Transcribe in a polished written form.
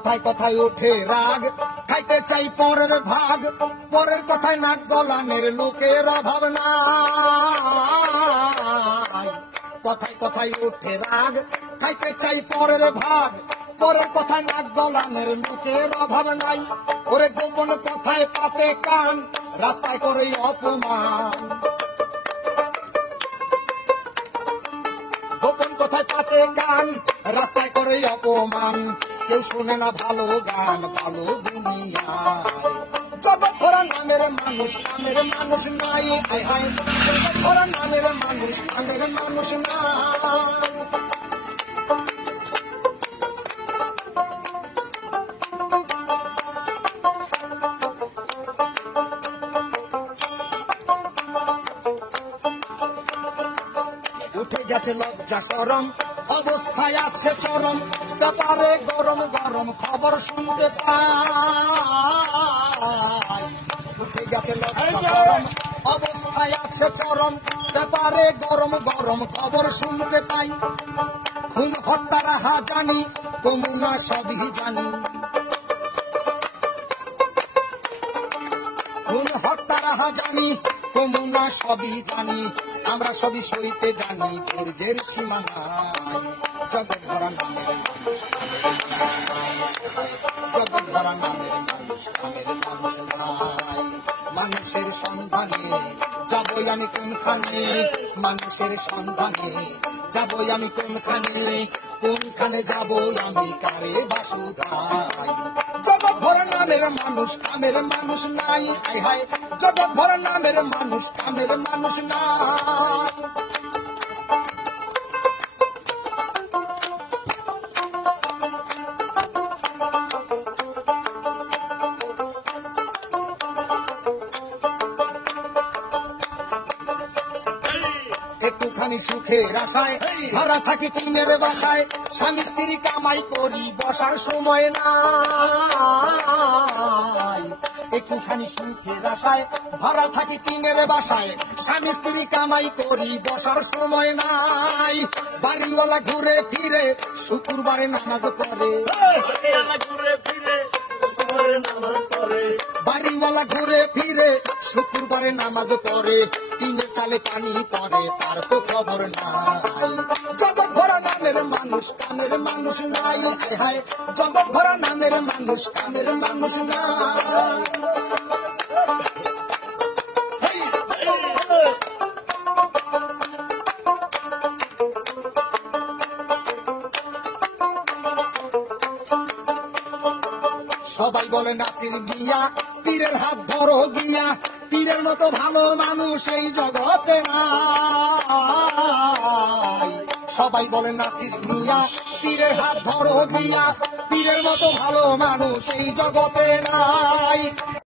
কথায় কথায় ওঠে রাগ, খাইতে চাই পরের ভাগ, পরের কথায় নাক গলানের লোকের অভাব নাই। কথায় কথায় ওঠে রাগ, খাইতে চাই পরের ভাগ, পরের কথায় নাক গলানের লোকের অভাব নাই। ওরে গোপন কথায় পাতে কান, রাস্তায় করে অপমান। গোপন কথায় পাতে কান, রাস্তায় করে অপমান। কেউ শোনে না ভালো গান, ভালো দুনিয়ায়। জগৎ ভরা নামের মানুষ, নামের মানুষ নাই। আয় হায়, জগৎ ভরা নামের মানুষ, নামের মানুষ নাই। উঠে গেছে লজ্জা শরম, অবস্থায় আছে চরম, ব্যাপারে গরম গরম খবর শুনতে পাই। উঠে গেছে লজ্জা শরম, অবস্থায় আছে চরম, ব্যাপারে গরম গরম খবর শুনতে পাই। খুন হত্যা রাহা জানি, কমুনা সবই জানি। খুন হত্যা রাহা জানি, কমুনা সবই জানি। আমরা সবই সইতে জানি, ধৈর্যের সীমা নাই। জগৎ ভরা নামের মানুষ, জগৎ ভরা নামের মানুষ, নামের মানুষ নাই। মানুষের সন্ধানে যাবই আমি কোনখানে, মানুষের সন্ধানে যাবই আমি কোনখানে, কোনখানে যাব আমি কারে বাসুধাই। জগৎ ভরা নামের মানুষ, কামের মানুষ নাই। আয় হায়, জগৎ ভরা নামের মানুষ, কামের মানুষ নাই। একটুখানি সুখের আশায় ভাড়া থাকি টিনের বাসায়, স্বামী স্ত্রী কামাই করি বসার সময় নাই। একটুখানি সুখের আশায় ভাড়া থাকি টিনের বাসায়, স্বামী স্ত্রী কামাই করি বসার সময় নাই। বাড়িওয়ালা ঘুরে ফিরে শুক্রবারে নামাজ পড়ে, বাড়িওয়ালা ঘুরে ফিরে শুক্রবারে নামাজ পড়ে। টিনের চালে পানি পড়ে, তার তো খবর নাই। জগৎ ভরা নামের মানুষ, কামের মানুষ নাই। আয় হায়, জগৎ ভরা নামের মানুষ, কামের মানুষ নাই। সবাই বলে নাসির মিয়া, পীরের হাত ধরো গিয়া। পীরের মতো ভালো মানুষ এই জগতে নাই। সবাই বলে নাসির মিয়া, পীরের হাত ধরো গিয়া। পীরের মতো ভালো মানুষ এই জগতে নাই।